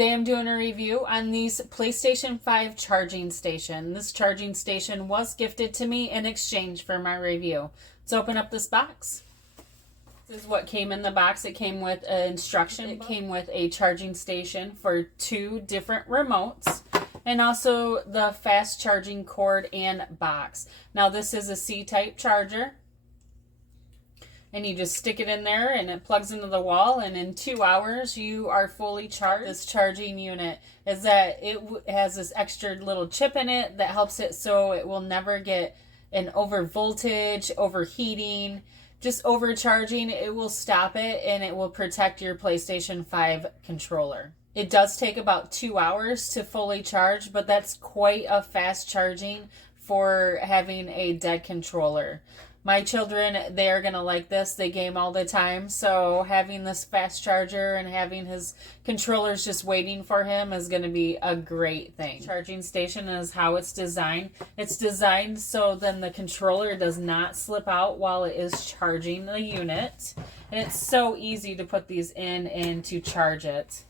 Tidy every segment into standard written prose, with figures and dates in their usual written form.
Today I'm doing a review on these PlayStation 5 charging station. This charging station was gifted to me in exchange for my review. Let's open up this box. This is what came in the box. It came with an instruction. It came with a charging station for 2 different remotes and also the fast charging cord and box. Now this is a C-type charger. And you just stick it in there and it plugs into the wall, and in 2 hours you are fully charged. This charging unit is that it has this extra little chip in it that helps it so it will never get an over voltage, overheating, just overcharging. It will stop it and it will protect your PlayStation 5 controller. It does take about 2 hours to fully charge, but that's quite a fast charging for having a dead controller. My children, they are going to like this. They game all the time. So having this fast charger and having his controllers just waiting for him is going to be a great thing. Charging station is how it's designed. It's designed so then the controller does not slip out while it is charging the unit. And it's so easy to put these in and to charge it.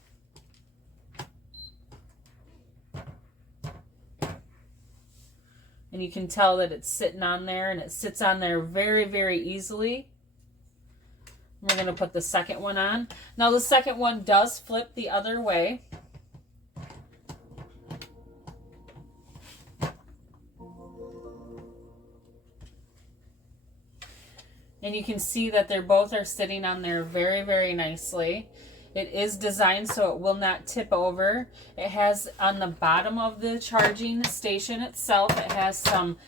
And you can tell that it's sitting on there, and it sits on there very, very easily. We're going to put the second one on. Now the second one does flip the other way. And you can see that they're both are sitting on there very, very nicely. It is designed so it will not tip over. It has on the bottom of the charging station itself, it has some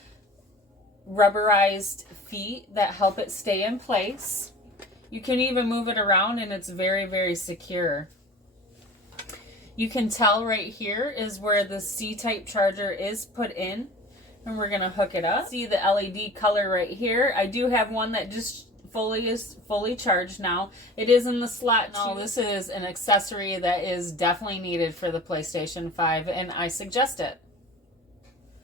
rubberized feet that help it stay in place. You can even move it around and it's very, very secure. You can tell right here is where the C-type charger is put in. And we're going to hook it up. See the LED color right here. I do have one that just is fully charged now. It is in the slot. Now this is an accessory that is definitely needed for the PlayStation 5 and I suggest it.